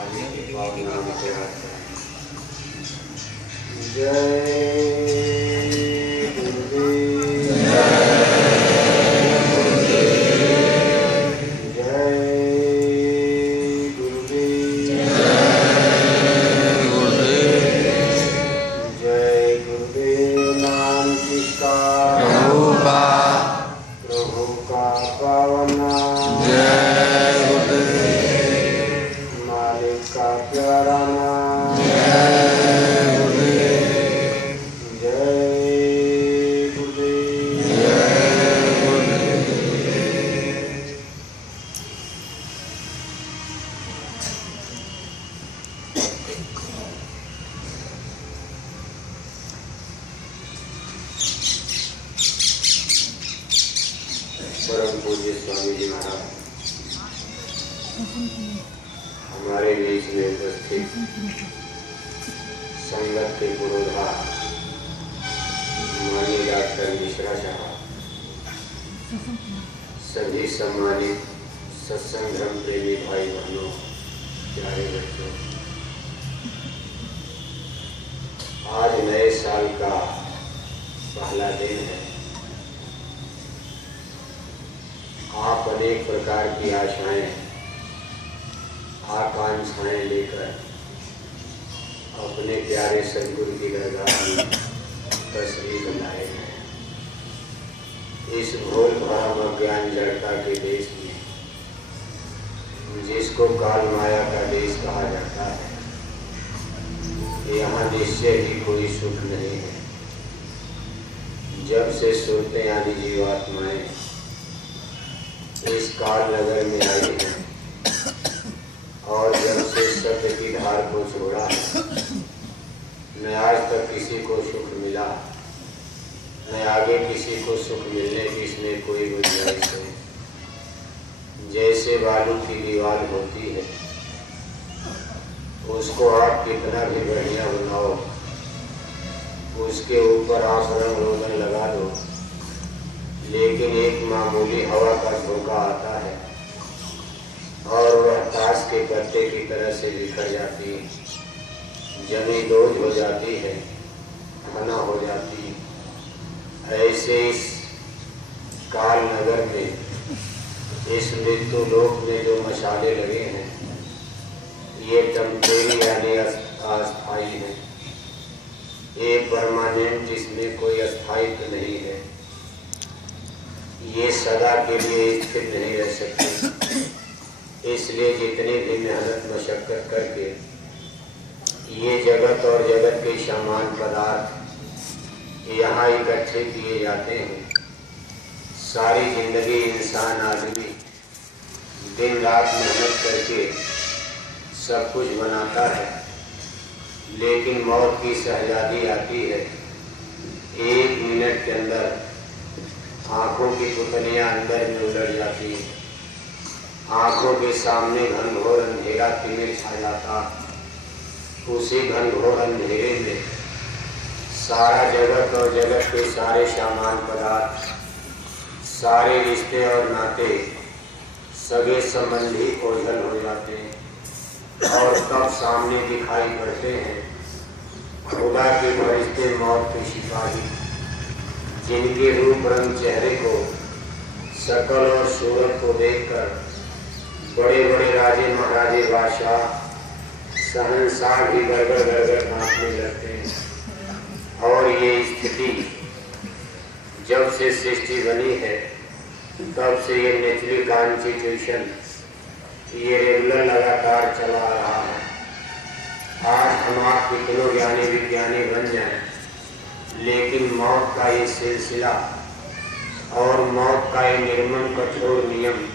वाणी के पावन नाम को याद करें। जय गुरुदेव, परम पूज्य स्वामी जी महाराज हमारे बीच में उपस्थित संगत के पुरोधा माननीय डॉक्टर मिश्रा साहब, सभी सम्मानित सत्संग धर्म प्रेमी भाई बहनों, प्यारे बच्चों, आज नए साल का पहला दिन है। आप अनेक प्रकार की आशाएं, आकांक्षाएं लेकर अपने प्यारे सदगुरु की दरगाह में तशरीफ लाए हैं। इस भोल भरम अज्ञान जड़ता के देश में, जिसको काल माया का देश कहा जाता है, यहाँ निश्चय ही कोई सुख नहीं है। जब से सुरतें आदि जीवात्माएं इस काल नगर में आई हैं और जब से सत्य की धार को छोड़ा है, न आज तक किसी को सुख मिला, न आगे किसी को सुख मिलने की इसमें कोई गुंजाइश है। जैसे बालू की दीवार होती है, उसको आप कितना भी बढ़िया बनाओ, उसके ऊपर आप रंग रोगन लगा दो, लेकिन एक मामूली हवा का झोंका आता है और वह ताश के पत्ते की तरह से बिखर जाती है, जमी डोज हो जाती है, घना हो जाती है। ऐसे इस काल नगर में, इस मृत्यु लोक में जो मशाले लगे हैं, ये टेम्परेरी यानी अस्थायी है। ये परमानेंट, इसमें कोई अस्थायित्व नहीं है। ये सदा के लिए स्थिर नहीं रह सकते। इसलिए जितनी भी मेहनत मशक्कत करके ये जगत और जगत के सामान पदार्थ यहाँ इकट्ठे किए जाते हैं, सारी जिंदगी इंसान आदमी दिन रात मेहनत करके सब कुछ बनाता है, लेकिन मौत की शहजादी आती है। 1 मिनट के अंदर आंखों की पुतलियां अंदर में उलट जाती हैं, आंखों के सामने घनघोर अंधेरा तिमिर छा जाता। उसी घनघोर अंधेरे में सारा जगत और जगत के सारे सामान पदार्थ, सारे रिश्ते और नाते, सगे संबंधी ओझल हो जाते हैं और तब सामने दिखाई पड़ते हैं खुदा के फरिश्ते, मौत के सिपाही, जिनके रूप रंग चेहरे को, शकल और सूरत को देखकर बड़े बड़े राजे महाराजे बादशाह शहंशाह भी गड़गड़ गड़गड़ कांपने लगते हैं। और ये स्थिति जब से सृष्टि बनी है, तब से ये नेचुरल कॉन्स्टिट्यूशन, ये रेगुलर लगातार चला रहा है। आज हम आप कितनों ज्ञानी विज्ञानी बन जाएं, लेकिन मौत का ये सिलसिला और मौत का ये निर्मम कठोर नियम,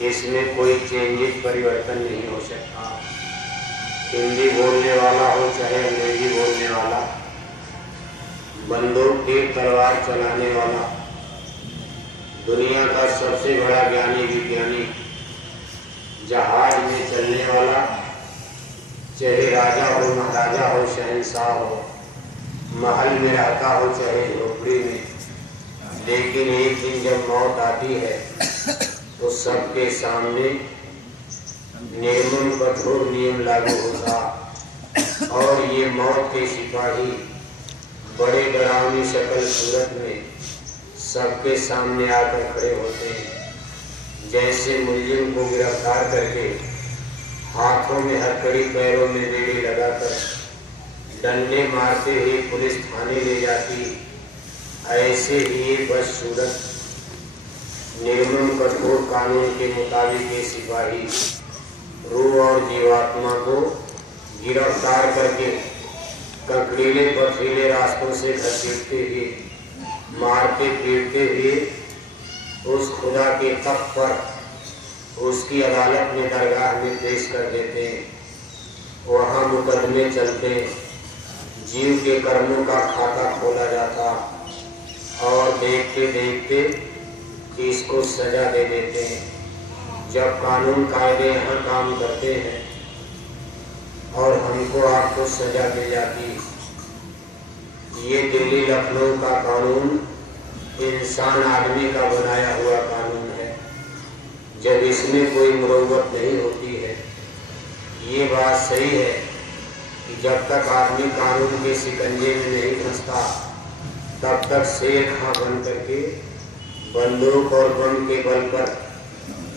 इसमें कोई चेंजेस परिवर्तन नहीं हो सकता। हिंदी बोलने वाला हो चाहे अंग्रेजी बोलने वाला, बंदूक तीर तलवार चलाने वाला, दुनिया का सबसे बड़ा ज्ञानी विज्ञानी, जहाज में चलने वाला, चाहे राजा हो, महाराजा हो, शहंशाह हो, महल में रहता हो चाहे झोपड़ी में, लेकिन एक दिन जब मौत आती है तो सबके सामने निर्मम कठोर नियम लागू होता और ये मौत के सिपाही बड़े डरावनी शक्ल सूरत में सबके सामने आकर खड़े होते हैं। जैसे मुलजिम को गिरफ्तार करके हाथों में हथकड़ी पैरों में बेड़ी लगाकर डंडे मारते हुए पुलिस थाने ले जाती, ऐसे ही ये बदसूरत निर्मम कठोर कानून के मुताबिक ये सिपाही रूह और जीवात्मा को गिरफ्तार करके कंकड़ीले पथरीले रास्तों से घसीटते हुए मारते पीटते हुए उस खुदा के तख्त पर उसकी अदालत में दरगाह में पेश कर देते हैं। वहाँ मुकदमे चलते, जीव के कर्मों का खाता खोला जाता और देखते देखते इसको सजा दे देते हैं। जब कानून कायदे यहाँ काम करते हैं और हमको आपको सजा मिल जाती। ये दिल्ली लखनऊ का कानून इंसान आदमी का बनाया हुआ कानून है, जब इसमें कोई मुरव्वत नहीं होती है। ये बात सही है कि जब तक आदमी कानून के शिकंजे में नहीं फंसता तब तक शेर खां बन करके बंदूक और बम के बल पर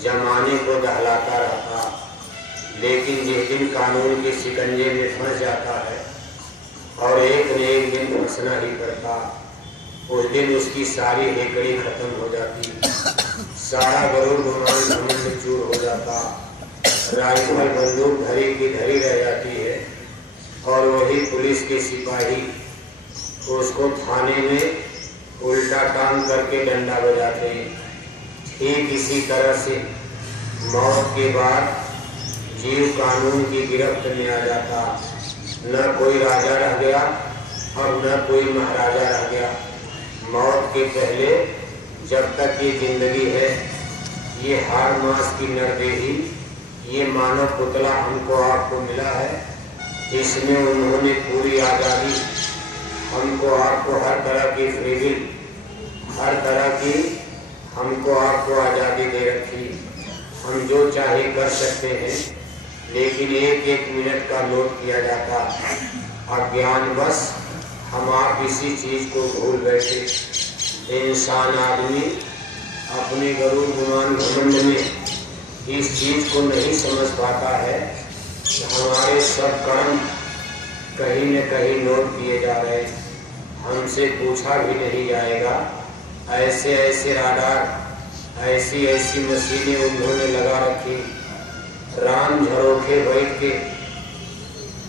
जमाने को दहलाता रहता। लेकिन जिस दिन कानून के शिकंजे में फंस जाता है और एक न एक दिन फंसना ही पड़ता, उस दिन उसकी सारी हेकड़ी खत्म हो जाती, सारा गरुड़ गुमान घमंड चूर हो जाता, राइफल बंदूक धरी की धरी रह जाती है और वही पुलिस के सिपाही उसको थाने में उल्टा टांग करके डंडा बजाते हैं। ठीक इसी तरह से मौत के बाद जीव कानून की गिरफ्त में आ जाता। न कोई राजा रह गया और न कोई महाराजा रह गया। मौत के पहले जब तक ये जिंदगी है, ये हार मास की नरदेही, ये मानव पुतला हमको आपको मिला है, इसमें उन्होंने पूरी आज़ादी हमको आपको हर तरह की फ्रीडम, हर तरह की हमको आपको आज़ादी दे रखी। हम जो चाहे कर सकते हैं, लेकिन एक एक मिनट का नोट किया जाता। अज्ञानवश हम आप इसी चीज़ को भूल बैठे। इंसान आदमी अपने गरुड़ गुमान घमंड में इस चीज़ को नहीं समझ पाता है कि हमारे सब कर्म कहीं न कहीं नोट किए जा रहे हैं, हमसे पूछा भी नहीं जाएगा। ऐसे ऐसे राडार, ऐसी ऐसी मशीनें उन्होंने लगा रखी, राम झरोखे बैठ के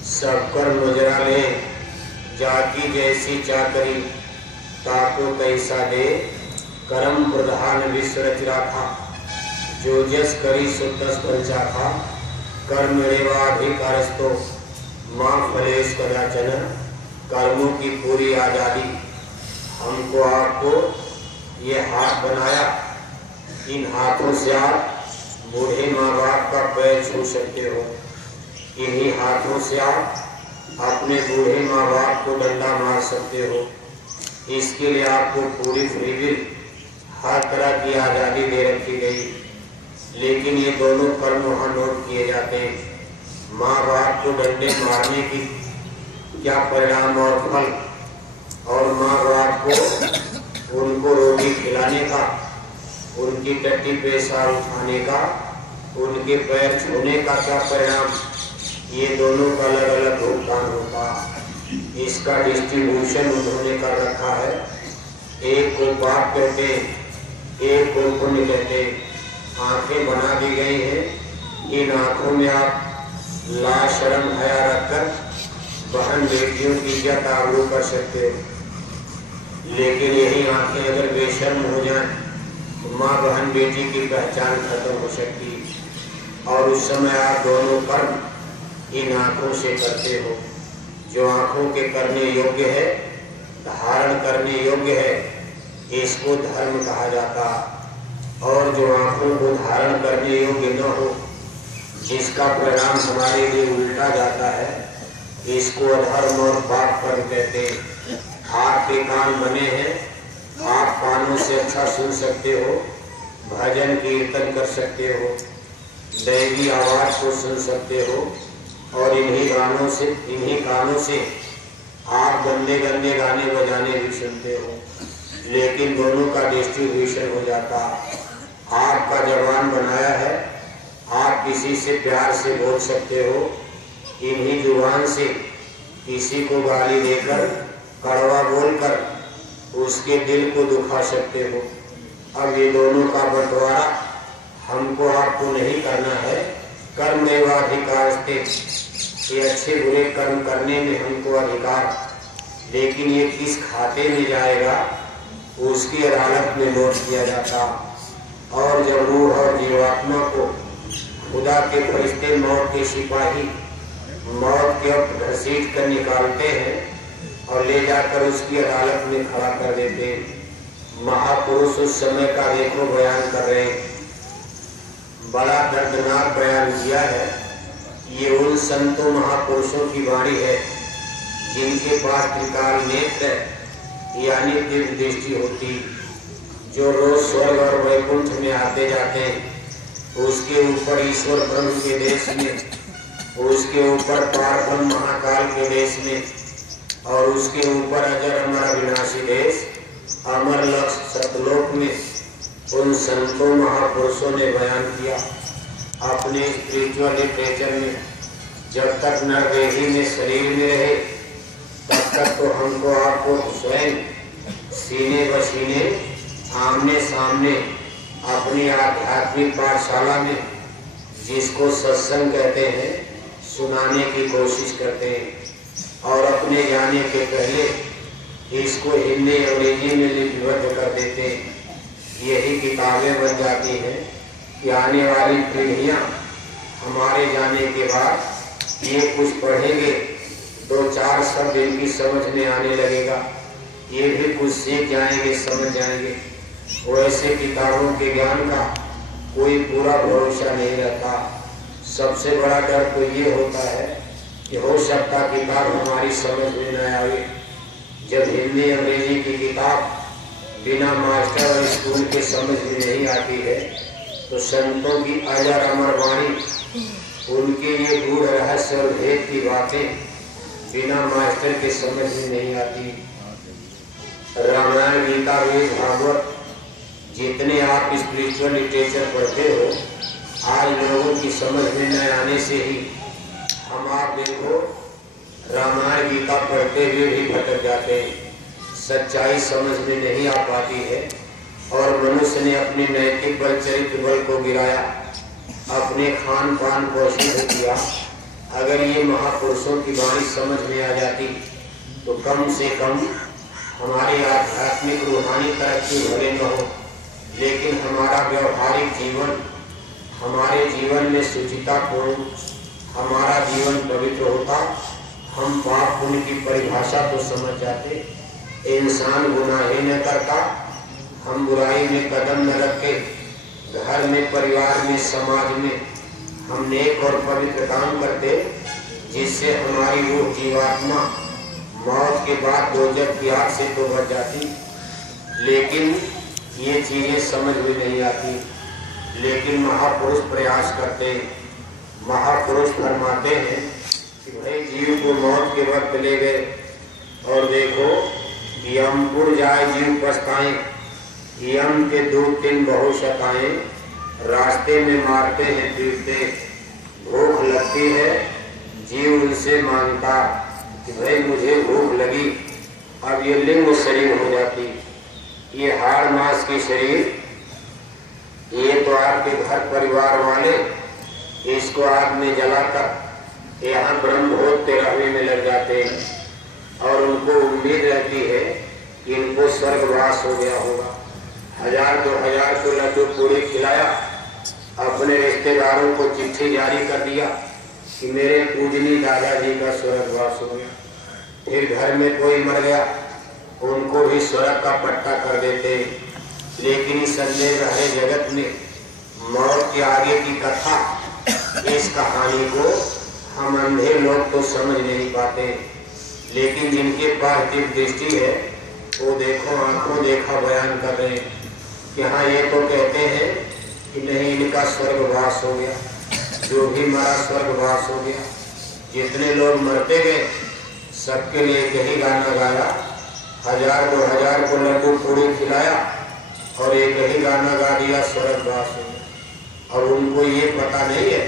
सब कर मुजरा ले, जाकी जैसी चाकरी ताको कैसा दे, करम प्रधान विश्व रच रखा, जो जस करी सो तस पंचा था, कर्म रेवाधिकारस्तो माँ फलेश कदाचन। कर्मों की पूरी आज़ादी हमको आपको ये हाथ बनाया, इन हाथों से आप बूढ़े माँ बाप का पैर छू सकते हो, इन्हीं हाथों से आप अपने बूढ़े माँ बाप को डंडा मार सकते हो। इसके लिए आपको पूरी फ्रीविल, हर तरह की आज़ादी दे रखी गई। लेकिन ये दोनों कर्म वहाँ नोट किए जाते हैं। माँ बाप को डंडे मारने की क्या परिणाम और फल, और माँ बाप को उनको रोटी खिलाने का, उनकी टट्टी पेशाब उठाने का, उनके पैर छूने का क्या परिणाम, ये दोनों का अलग अलग भुगतान होता। इसका डिस्ट्रीब्यूशन उन्होंने कर रखा है। एक को पाप कहते, एक को पुण्य कहते। आंखें बना दी गई हैं, इन आंखों में आप ला शर्म हया रखकर बहन बेटियों की इज्जत आबरू कर सकते हो। लेकिन यही आंखें अगर बेशर्म हो जाएं तो माँ बहन बेटी की पहचान खत्म हो सकती, और उस समय आप दोनों कर्म इन आंखों से करते हो। जो आंखों के करने योग्य है, धारण करने योग्य है, इसको धर्म कहा जाता। और जो आंखों को धारण करने योग्य न हो, जिसका परिणाम हमारे लिए उल्टा जाता है, इसको अधर्म और पाप कर्म कहते हैं। आपके कान बने हैं, आप कानों से अच्छा सुन सकते हो, भजन कीर्तन कर सकते हो, दैवी आवाज को सुन सकते हो और इन्हीं कानों से आप गंदे गंदे गाने बजाने भी सुनते हो, लेकिन दोनों का डिस्ट्रीब्यूशन हो जाता। आपका जबान बनाया है, आप किसी से प्यार से बोल सकते हो, इन्हीं जुबान से किसी को गाली देकर, कड़वा बोलकर उसके दिल को दुखा सकते हो। अब ये दोनों का बंटवारा हमको आपको नहीं करना है। कर्म एवाधिकार से ये अच्छे बुरे कर्म करने में हमको अधिकार, लेकिन ये किस खाते में जाएगा उसकी अदालत में नोट किया जाता। और जब रूह और जीवात्मा को खुदा के फरिश्ते मौत के सिपाही मौत के वक्त घसीट कर निकालते हैं और ले जाकर उसकी अदालत में खड़ा कर देते हैं। महापुरुष उस समय का देखो बयान कर रहे हैं, बड़ा दर्दनाक बयान किया है। ये उन संतों महापुरुषों की वाणी है जिनके पास त्रिकाल नेत्र यानी दिव्य दृष्टि होती, जो रोज स्वर्ग और वैकुंठ में आते जाते हैं। उसके ऊपर ईश्वर ब्रह्म के देश में, उसके ऊपर पारब्रह्म महाकाल के देश में, और उसके ऊपर अजर अमर अविनाशी देश अमर लक्ष्य सतलोक में उन संतों महापुरुषों ने बयान किया अपने स्पिरिचुअल लिटरेचर में। जब तक नरदेही में शरीर में रहे तब तक तो हमको आपको स्वयं सीने ब सीने आमने सामने अपनी आध्यात्मिक पाठशाला में, जिसको सत्संग कहते हैं, सुनाने की कोशिश करते हैं। और अपने जाने के पहले इसको हिंदी अंग्रेजी में लिपिबद्ध कर देते हैं। यही किताबें बन जाती हैं कि आने वाली पीढ़ियां हमारे जाने के बाद ये कुछ पढ़ेंगे, 2-4 शब्द इनकी समझ में आने लगेगा, ये भी कुछ सीख जाएंगे, समझ जाएंगे। वैसे किताबों के ज्ञान का कोई पूरा भरोसा नहीं रहता। सबसे बड़ा डर तो ये होता है कि हो सकता किताब हमारी समझ में न आए। जब हिंदी अंग्रेजी की किताब बिना मास्टर और स्कूल के समझ में नहीं आती है, तो संतों की अजर अमर वाणी, उनके लिए गूढ़ रहस्य और भेद की बातें बिना मास्टर के समझ में नहीं आती। रामायण गीता वेद भागवत जितने आप स्पिरिचुअल लिटरेचर पढ़ते हो, आज लोगों की समझ में न आने से ही हम आप देखो रामायण गीता पढ़ते हुए भी भटक जाते हैं। सच्चाई समझ में नहीं आ पाती है और मनुष्य ने अपने नैतिक बल चरित्र बल को गिराया, अपने खान पान को अशुद्ध किया। अगर ये महापुरुषों की वाणी समझ में आ जाती तो कम से कम हमारी आध्यात्मिक रूहानी तरक्की भले न हो, लेकिन हमारा व्यवहारिक जीवन, हमारे जीवन में शुचितापूर्ण हमारा जीवन पवित्र होता। हम पाप पुण्य की परिभाषा तो समझ जाते। इंसान गुनाह ही न करता, हम बुराई में कदम न रखते, घर में, परिवार में, समाज में हम नेक और पवित्र काम करते, जिससे हमारी रूह जीवात्मा मौत के बाद दोजख की आग से तो बच जाती। लेकिन ये चीजें समझ में नहीं आती। लेकिन महापुरुष प्रयास करते हैं। महापुरुष फरमाते हैं कि भाई जीव को मौत के वक्त ले गए और देखो यमपुर जाए जीव पछताएं, यम के 2-3 बहुत शताएं, रास्ते में मारते हैं पीटते, भूख लगती है जीव उनसे मांगता कि भाई मुझे भूख लगी। अब ये लिंग शरीर हो जाती, ये हाड़ मांस की शरीर, ये तो आपके घर परिवार वाले इसको आग में जलाकर यहाँ ब्रह्मभोग तेरहवीं में लग जाते हैं और उनको उम्मीद रहती है कि इनको स्वर्गवास हो गया होगा। 1000-2000 को लड्डू पूरी खिलाया, अपने रिश्तेदारों को चिट्ठी जारी कर दिया कि मेरे पूजनी दादाजी का स्वर्गवास हो गया। फिर घर में कोई मर गया, उनको भी स्वर्ग का पट्टा कर देते। लेकिन इस संदेह रहे जगत में मौत के आगे की कथा, इस कहानी को हम अंधे लोग तो समझ नहीं पाते। लेकिन जिनके पास दिव्य दृष्टि है वो देखो आंखों देखा बयान कर रहे हैं कि हाँ, ये तो कहते हैं कि नहीं इनका स्वर्गवास हो गया। जो भी मरा स्वर्गवास हो गया। जितने लोग मरते गए सबके लिए यही गाना गाया, 1000-2000 को लड्डू पूड़ी खिलाया और एक ही गाना गा दिया, स्वर्गवास हो गया। और उनको ये पता नहीं है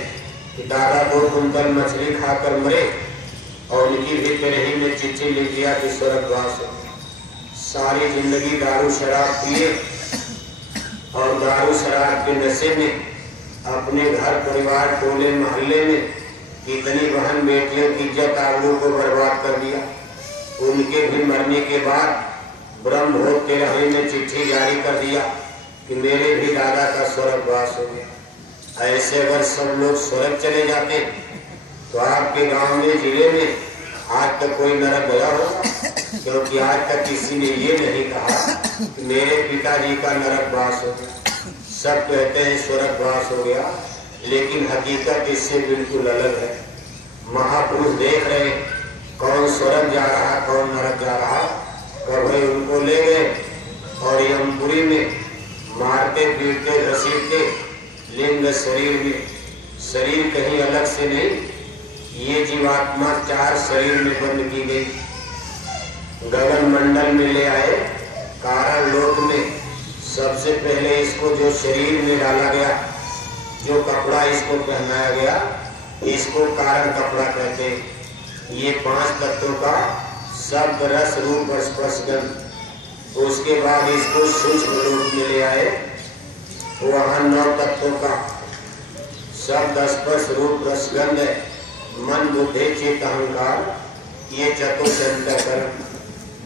कि दादा 2 कुंतल मछली खाकर मरे और उनकी भी तेरे ही में चिट्ठी लिख दिया कि स्वर्गवास हो गया। सारी जिंदगी दारू शराब पिए और दारू शराब के नशे में अपने घर परिवार टोले मोहल्ले में कितनी बहन बेटियों की इज्जत आबरू को बर्बाद कर दिया। उनके भी मरने के बाद ब्रह्म भोग के रहने में चिट्ठी जारी कर दिया कि मेरे भी दादा का स्वर्गवास हो गया। ऐसे अगर सब लोग स्वर्ग चले जाते तो आपके गांव में, जिले में आज तक कोई नरक गया होगा? क्योंकि आज तक किसी ने ये नहीं कहा कि मेरे पिताजी का नरकवास हो गया। सब कहते हैं स्वर्गवास हो गया, लेकिन हकीकत इससे बिल्कुल अलग है। महापुरुष देख रहे कौन स्वर्ग जा रहा, कौन नरक जा रहा, कभी उनको ले गए और यमपुरी में मारते पीटते घसीटते लिंग शरीर में। शरीर कहीं अलग से नहीं, ये जीवात्मा 4 शरीर में बंद की गई। गगन मंडल में ले आए, कारण लोक में सबसे पहले इसको जो शरीर में डाला गया, जो कपड़ा इसको पहनाया गया, इसको कारण कपड़ा कहते हैं। ये 5 तत्वों का शब्द रस रूप स्पर्श गंध। उसके बाद इसको सूक्ष्म रूप में ले आए, वहाँ 9 तत्वों का शब्द स्पर्श रूप रस गंध है, मन बुद्धि चित्त अहंकार, ये चतुष्टंतःकरण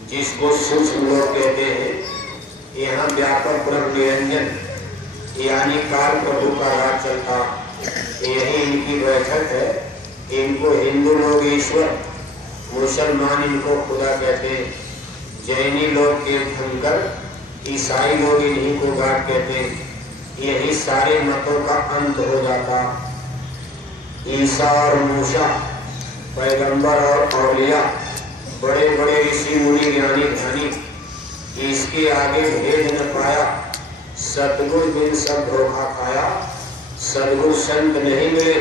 जिसको सूक्ष्म लोग कहते हैं। यहाँ व्यापक ब्रह्म निरंजन यानी काल प्रभु का राज चलता, यही इनकी बैठक है। इनको हिंदू लोग ईश्वर, मुसलमान इनको खुदा कहते हैं, जैनी लोग तीर्थंकर, ईसाई लोग इन्हीं को गॉड कहते हैं। यही सारे मतों का अंत हो जाता। ईसा और मूसा, पैगंबर और औलिया, बड़े बड़े ऋषि मुनि ज्ञानी ध्यानी, इसके आगे भेद न पाया। सतगुरु बिन सब धोखा खाया, सदगुरु संत नहीं मिले,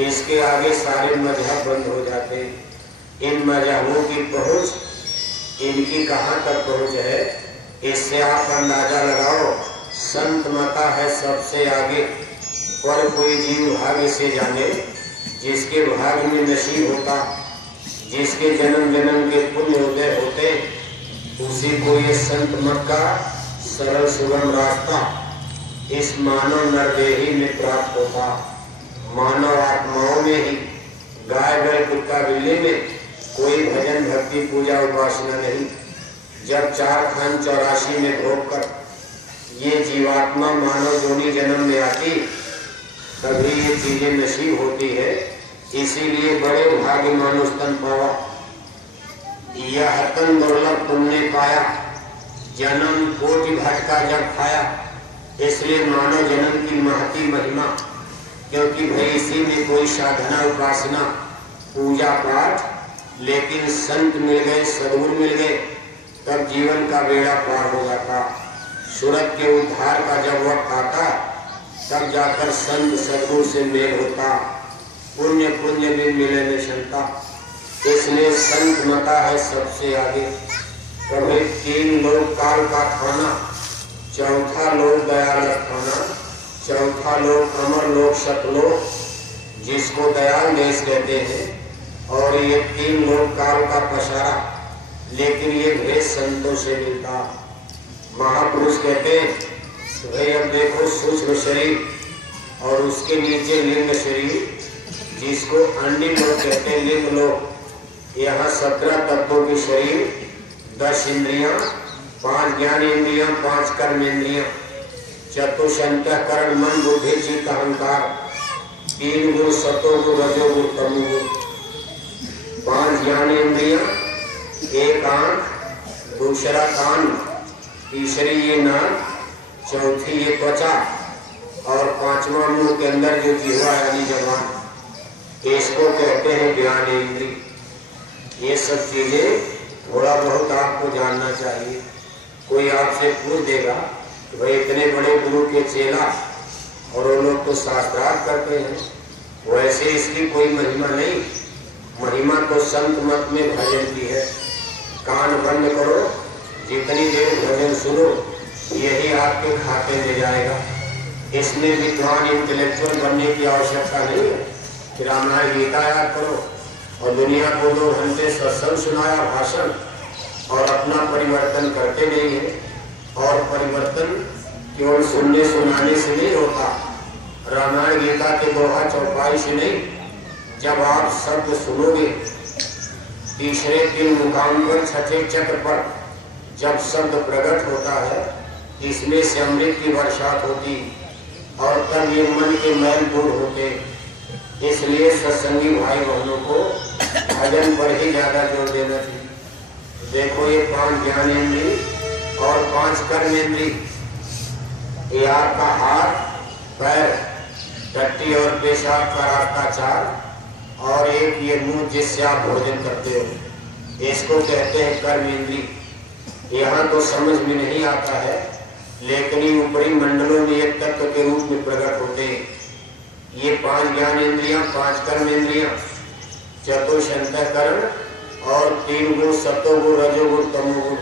इसके आगे सारे मजहब बंद हो जाते। इन मजहबों की पहुंच, इनकी कहाँ तक पहुंच है, इससे आप अंदाजा लगाओ। संत मता है सबसे आगे, पर कोई जीव भाग्य से जाने, जिसके भाग्य में नसीब होता, जिसके जन्म जन्म के पुण्य उदय होते, उसी को ये संत मत का सरल सुगम रास्ता इस मानव नरदेही में प्राप्त होता। मानव आत्माओं में ही, गाय बैल कुत्ता बिल्ली में कोई भजन भक्ति पूजा उपासना नहीं। जब 4 खान 84 में भोग कर ये जीवात्मा मानव जोनी जन्म में आती, तभी ये चीजें नसीब होती है। इसीलिए बड़े भाग्य मानुष तन पावा, यह तन दुर्लभ तुमने पाया, जन्म कोटि भटका जब खाया। इसलिए मानव जन्म की महती महिमा, क्योंकि भाई इसी में कोई साधना उपासना पूजा पाठ, लेकिन संत मिल गए, सद्गुरु मिल गए, तब जीवन का बेड़ा पार हो जाता। सूरत के उद्धार का जब वक्त आता, तब जाकर संत सद्गुरु से मेल होता। पुण्य पुण्य भी मिले न क्षमता, इसलिए संत मता है सबसे आगे। कभी 3 लोग काल का खाना, चौथा लोग दयाल खाना, चौथा लोग अमर लोग सतलोक, जिसको दयाल देश कहते हैं। और ये 3 लोग काल का पसारा, लेकिन ये भेद संतों से मिलता। महापुरुष कहते हैं भाई अब देखो सूक्ष्म शरीर और उसके नीचे लिंग शरीर, जिसको अंडी लोग कहते हैं, लिंग लोग। यहाँ 17 तत्वों की शरीर, 10 इंद्रियां, 5 ज्ञान इंद्रियां, 5 कर्म इंद्रियां, चतुष्टंतःकरण मन बुद्धि चित्त अहंकार, 3 गुण सतोगुण रजोगुण तमोगुण, 5 ज्ञान इंद्रियां, 1 आंख, दूसरा कान, तीसरी ये नाक, चौथी ये त्वचा, और 5वां मुंह के अंदर जो जिह्वा यानी जबान, इसको कहते हैं ज्ञान इंद्रिय। ये सब चीजें थोड़ा बहुत आपको जानना चाहिए। कोई आपसे पूछ देगा कि भाई इतने बड़े गुरु के चेला, और वो लोग तो शास्त्रार्थ करते हैं, वैसे इसकी कोई महिमा नहीं, महिमा तो संत मत में भजन की है। कान बंद करो, जितनी देर भजन सुनो, यही आपके खाते में जाएगा। इसमें विद्वान इंटेलेक्चुअल बनने की आवश्यकता नहीं है कि रामायण गीता याद करो और दुनिया को 2 घंटे सत्संग सुनाया भाषण और अपना परिवर्तन करते नहीं है। और परिवर्तन केवल सुनने सुनाने से नहीं होता, रामायण गीता के दोहा चौपाई से नहीं। जब आप शब्द सुनोगे, तीसरे दिन मुकाम पर छठे चक्र पर जब शब्द प्रकट होता है, इसमें से अमृत की बरसात होती और तब ये मन के मैल दूर होते। इसलिए सत्संगी भाई बहनों को भजन पर ही ज्यादा जोर देना चाहिए। देखो ये 5 ज्ञानेंद्रिय और 5 कर्मेंद्रिय, ये आपका हाथ, पैर, टट्टी और पेशाब का रास्ता 4 और एक ये मुंह जिससे आप भोजन करते हो, इसको कहते हैं कर्मेंद्रिय। यहाँ तो समझ में नहीं आता है, लेकिन ऊपरी मंडलों में एक तत्व के रूप में प्रकट होते हैं। ये 5 ज्ञानेंद्रियां, 5 कर्मेंद्रियां, चतुष्अंतःकरण और 3 गुण सत्वगुण रजोगुण तमोगुण,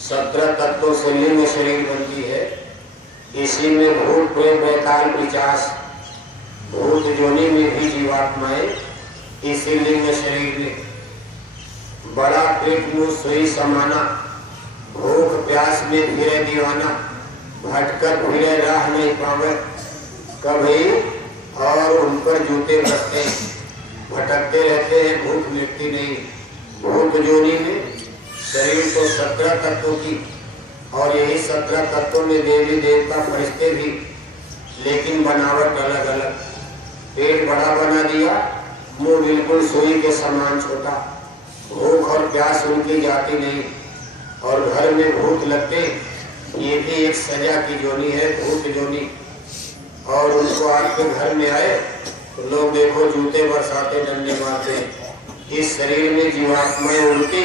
17 तत्वों से लिंग शरीर बनती है। इसी में भूत प्रेत बैताल पिशाच, भूत योनि में भी जीवात्माएं इसी लिंग शरीर में। बड़ा पेट मुंह सोई समाना, भूख प्यास में फिरे दीवाना, भटकर फिरे राह नहीं पावे कभी और उन पर जूते बसते, भटकते रहते हैं, भूख मिटती नहीं। भूत योनि में शरीर तो 17 तत्वों की, और यही 17 तत्वों में देवी देवता फरिश्ते भी, लेकिन बनावट अलग अलग। पेट बड़ा बना दिया, मुंह बिल्कुल सुई के समान छोटा, भूख और प्यास उनकी जाती नहीं। और घर में भूत लगते, ये भी एक सजा की योनि है, भूत योनि। और उनको आपके घर में आए तो लोग देखो जूते बरसाते, डंडे मारते। इस शरीर में जीवात्माएं उड़ती,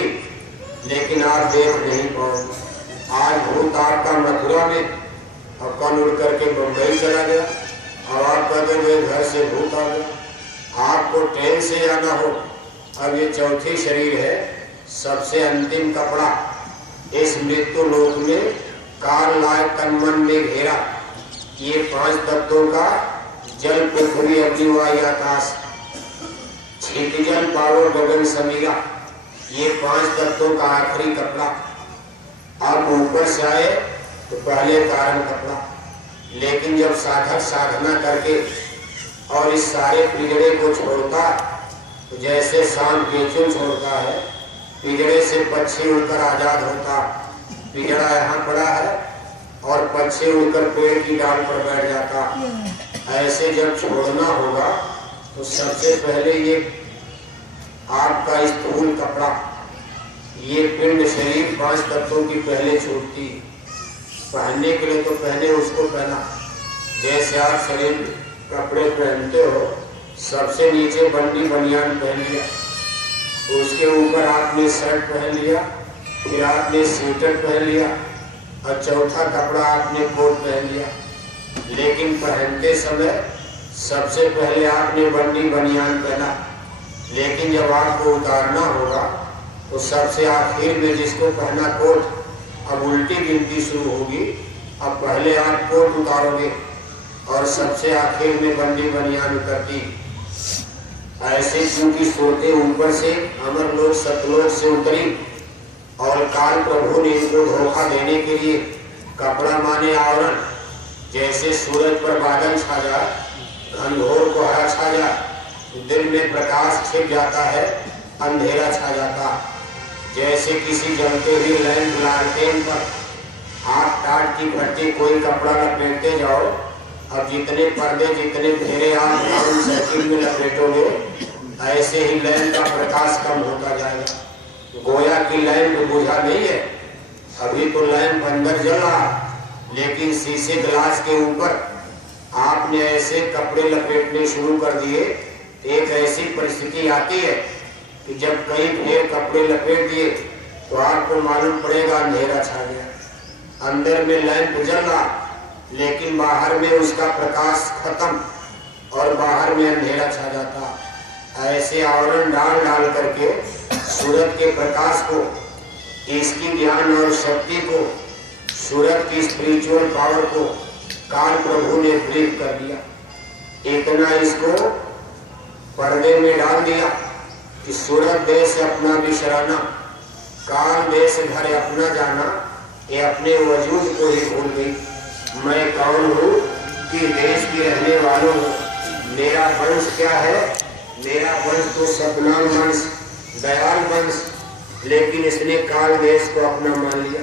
लेकिन आप देख नहीं पाओगे। आज भूत आपका मथुरा में, अब कल उड़ करके बम्बई चला गया, और आप कहते हुए घर से भूत आ गया। आपको ट्रेन से जाना हो, अब ये चौथी शरीर है, सबसे अंतिम कपड़ा। इस मृत्यु लोक में काल लाए तन मन में घेरा। ये 5 तत्वों का जल पृथ्वी अग्नि वायु आकाश, छित जल पावर गगन समीरा, ये 5 तत्वों का आखिरी कपड़ा। आप ऊपर से आए तो पहले कारण कपड़ा, लेकिन जब साधक साधना करके और इस सारे पिंजड़े को छोड़ता, तो जैसे सांप केंचुल छोड़ता है, पिंजड़े से पक्षी उड़कर आजाद होता। पिंजड़ा यहाँ पड़ा है और पक्षी उड़कर पेड़ की डाल पर बैठ जाता। ऐसे जब छोड़ना होगा तो सबसे पहले ये आपका स्थूल कपड़ा, ये पिंड शरीर 5 तत्वों की पहले छूटती। पहनने के लिए तो पहले उसको पहना। जैसे आप शरीर कपड़े पहनते हो, सबसे नीचे बंडी बनियान पहन लिया, उसके ऊपर आपने शर्ट पहन लिया, फिर आपने स्वेटर पहन लिया, और चौथा कपड़ा आपने कोट पहन लिया। लेकिन पहनते समय सबसे पहले आपने बंडी बनियान पहना, लेकिन जब आपको उतारना होगा तो सबसे आखिर में जिसको पहना कोट, अब उल्टी गिनती शुरू होगी। अब पहले आप कोट उतारोगे और सबसे आखिर में बंडी बनियान उतरती। ऐसे क्योंकि सोते ऊपर से अमर लोग सतलोक से उतरी, और काल प्रभु ने इनको धोखा देने के लिए कपड़ा माने आवरण। जैसे सूरज पर बादल छा जाए, घनघोर कोहरा छा जाए, दिन में प्रकाश छिप जाता है, अंधेरा छा जाता। जैसे किसी जलते हुए लैंप लालटेन पर आग टाट की भट्टी कोई कपड़ा लपेटते जाओ, अब जितने पर्दे जितने घेरे आप राउंड सर्किल में लपेटोगे, ऐसे ही लैंप का प्रकाश कम होता जाएगा। गोया की लैंप बुझा नहीं है, अभी तो लैंप अंदर जल रहा, लेकिन शीशे ग्लास के ऊपर आपने ऐसे कपड़े लपेटने शुरू कर दिए, एक ऐसी परिस्थिति आती है कि जब कई ढेर कपड़े लपेट दिए तो आपको मालूम पड़ेगा अंधेरा छा गया। अंदर में लैंप जल रहा, लेकिन बाहर में उसका प्रकाश खत्म, और बाहर में अंधेरा छा जाता। ऐसे आवरण डाल डाल करके सूरत के प्रकाश को, इसकी ज्ञान और शक्ति को, सूरत की स्पिरिचुअल पावर को काल प्रभु ने ब्रीफ कर दिया। इतना इसको पर्दे में डाल दिया कि सूरत देश अपना बिसराना, काल देश घर अपना जाना, ये अपने वजूद को ही भूल गई। मैं कौन हूँ कि देश की रहने वालों हूँ। मेरा वंश क्या है? मेरा वंश तो सतनाम वंश, दयाल वंश, लेकिन इसने काल देश को अपना मान लिया।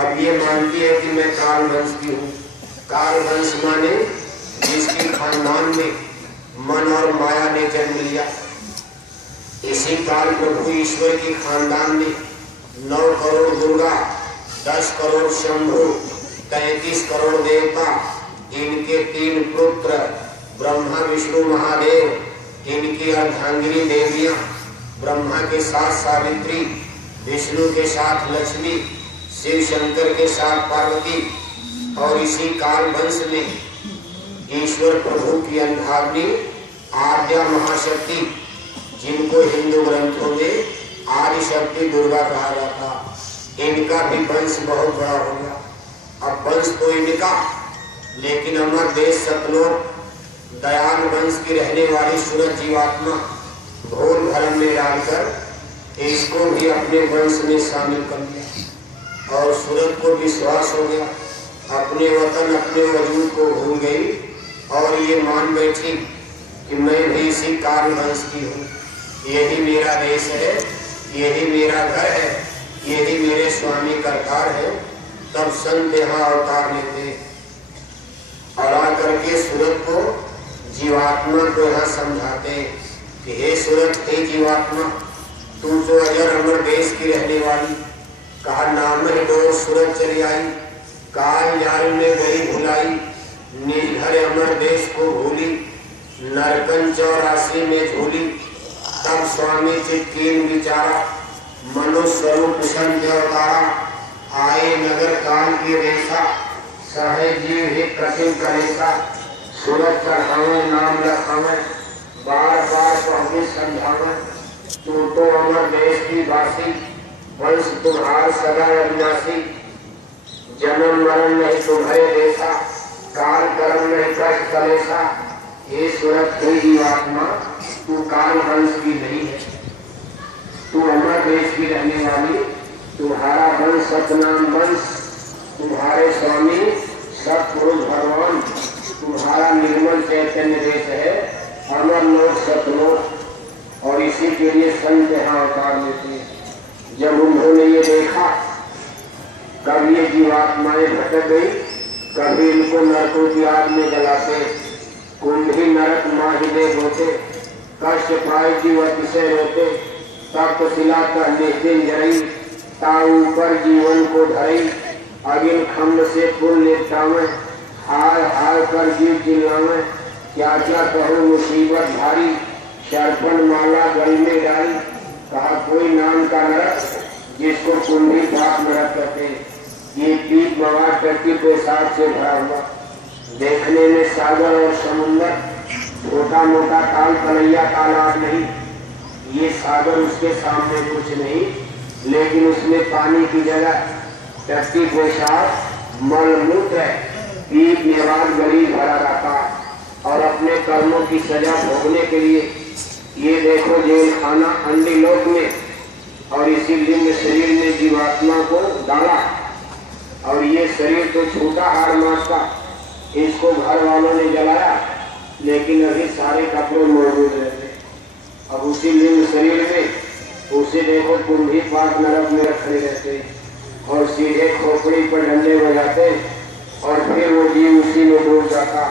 अब ये मानती है कि मैं काल वंश की हूँ। काल वंश माने जिसकी खानदान में मन और माया ने जन्म लिया। इसी काल प्रभु ईश्वर की खानदान में 9 करोड़ दुर्गा, 10 करोड़ शंभु, 33 करोड़ देवता, इनके 3 पुत्र ब्रह्मा विष्णु महादेव, इनकी अर्धांगिनी देवियां, ब्रह्मा के साथ सावित्री, विष्णु के साथ लक्ष्मी, शिव शंकर के साथ पार्वती, और इसी काल वंश में ईश्वर प्रभु की अंधाग्नि आद्या महाशक्ति, जिनको हिंदू ग्रंथों में आदि शक्ति दुर्गा कहा जाता, इनका भी वंश बहुत बड़ा हो गया। अब वंश तो इनका, लेकिन अमर देश सतलोक दयाल वंश की रहने वाली सूरत जीवात्मा घोर भरम में डालकर इसको भी अपने वंश में शामिल कर लिया। और सूरत को विश्वास हो गया, अपने वतन अपने वजूद को भूल गई और ये मान बैठी कि मैं भी इसी काल वंश की हूँ। यही मेरा देश है, यही मेरा घर है, यही मेरे स्वामी करतार है। तब संत यहाँ अवतार लेते और आकर के सूरत को, जीवात्मा को यहाँ समझाते कि हे सूरत, हे जीवात्मा, तू तो अजर अमर देश की रहने वाली, कहा नाम है डोर सूरत चली आई, काल जाल में गई भुलाई, निज घर अमर देश को भूली, नरकन 84 में झूली। तब स्वामी चित्कीन विचारा, मनुष्य स्वरूप संत अवतारा, आए नगर काल के रेखा, सहे जीव ही कठिन करेगा, सूरत चढ़ावे नाम लखावे, बार बार पहुँचे समझावे, तू तो अमर देश की वासी, वंश तुम्हार सदा अविनाशी, जन्म मरण नहीं तुम्हारे देखा, काल कर्म नहीं कष्ट कलेसा। ये सूरत हे जीवात्मा, तू काल वंश की नहीं है, तू अमर देश की रहने वाली, तुम्हारा वंश सतनाम वंश, तुम्हारे स्वामी सतपुरुष भगवान, तुम्हारा निर्मल चैतन्य देश है, अमर लोक सतलोक। और इसी के लिए संत यहाँ अवतार लेते हैं। जब उन्होंने ये देखा, कभी ये जीवात्माएं भटक गई, कभी इनको नरकों की आग में जलाते, कुंभी नरक माहिदे होते, कष्ट पाए जीव अतिशय रोते, तप्त शिला कहने दिन जरई, ता ऊपर जीवन को धरई, अगिन खम्भ से पुल लेटावे, हाय हाय कर जीव चिल्लावे, क्या क्या कहो मुसीबत भारी, शर्पण माला गल में डाली। कहा कोई नाम का नरक जिसको कुंभी पाप नरक कहते हैं, ये पीठ मवाद करके पेशाब से भरा हुआ, देखने में सागर और समुंदर, छोटा मोटा ताल कलैया तालाब नहीं, ये सागर उसके सामने कुछ नहीं, लेकिन उसमें पानी की जगह टट्टी पेशाब मलमूत्र पीठ मेवाद गली भरा रहता। और अपने कर्मों की सजा भोगने के लिए ये देखो जेल खाना अंडी लोक में, और इसी लिंग शरीर में जीवात्मा को डाला, और ये शरीर तो छूटा हार मारता, इसको घर वालों ने जलाया, लेकिन अभी सारे कपड़े मौजूद रहते। अब उसी लिंग शरीर में उसे देखो कुंभी पाक नरक में रखे रहते और सीधे खोपड़ी पर डंडे बजाते, और फिर वो जीव उसी में डूब जाता।